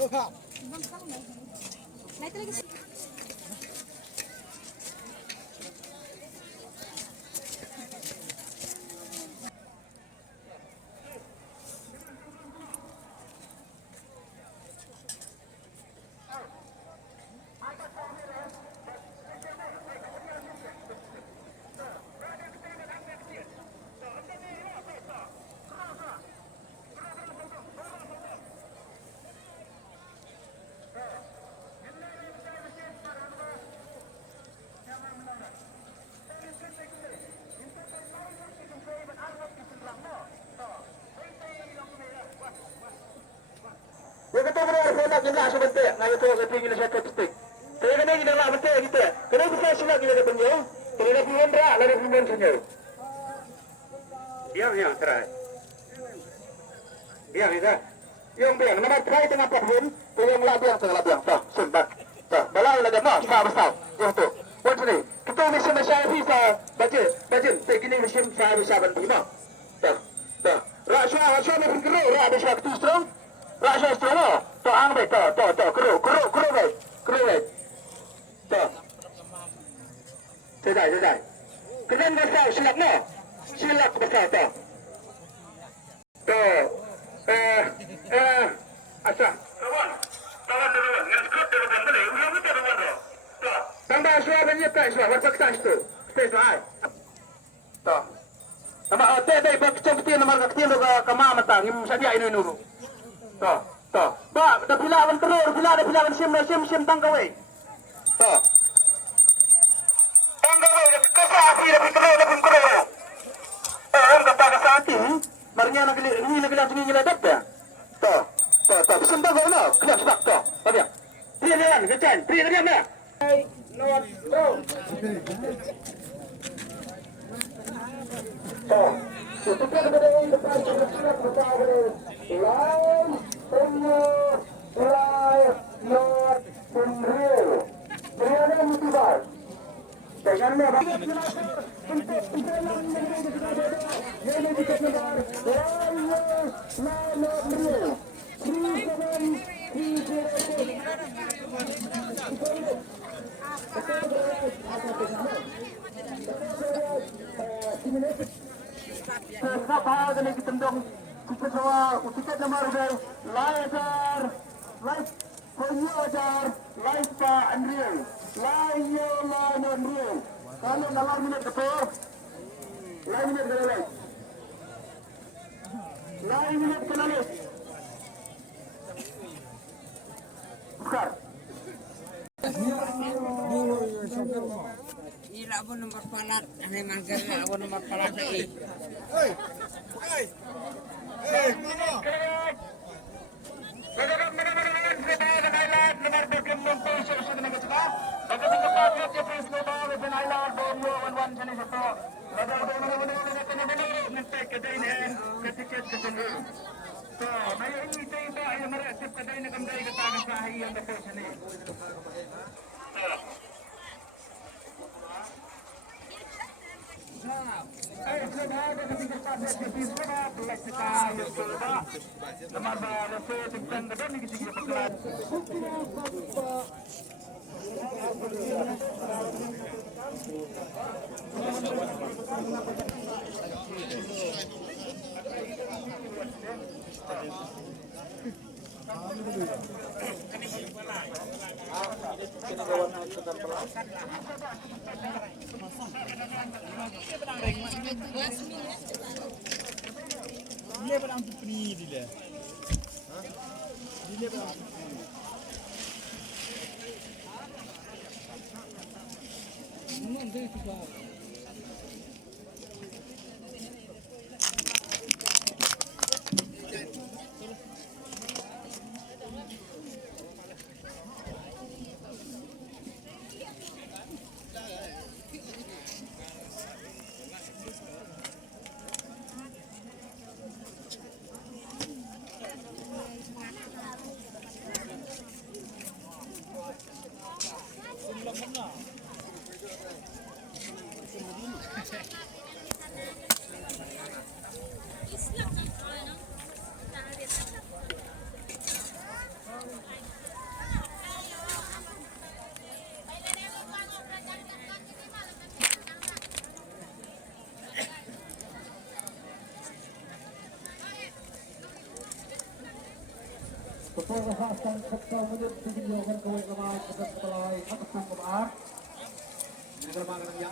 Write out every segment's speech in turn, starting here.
Naik lagi. Jumlah sebentar, ngayu tu saya pergi nak petik. Saya kena kita nak betul kita. Kena kita silap kita punya. Kalau dah puluhan dah, lalu puluhan saja. Biar terai. Biar. Yang nama terai tengah pahun, tu yang labiang tengah labiang. Tak, sumpah. Tak, balang lagi no, besar. Yang tu. Buat ni. Kita mesin masyarakat bisa baca. Saya kini mesin saya bisa bantu no. Tak. Rasya ni bergerak, rasya ketus terus. Rasya strong. To ang baik, to, kru baik. To. Sedai. Kemudian besar silap no. Silap besar to. To. Asa. Kawan dulu. Ngan skop dulu kan boleh. Ulah betul dengan tu. To. Tambah suara banyak tak suara. Berpaksa itu. Stay suara. To. Tambah teh bak cokti nomor kakti lo ka mama tang. Im sadia ini nuru. To. Ba, dah pilawan terus, dah pilawan sim tangkawai. To. Tangkawai dah kesapi dah terus. Orang kata kesati, marinya nak lagi nyeladap dah. To. Sim tangkawai no, kelak sebab to. Apa? Pilihan, kecan, pilihan dah. Not go. To. Kita kepada yang depan kita bertahan. Line Live not unreal. Berada mutibar. Dengan tiket nomor live Pak Unreal, line Unreal. Kalau dalam minit betul, line minit berapa? Line minit berapa? Besar. Ila abon nomor palat, ane mangkel abon nomor palat lagi. Hey. Dia pedang putri dia. Dia pedang putri. Nanti juga. Kepengahasan serta menit divinyokan kawin lamay ketat ketalay at pangkamaan. Ini kalau makan ya.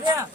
Ya,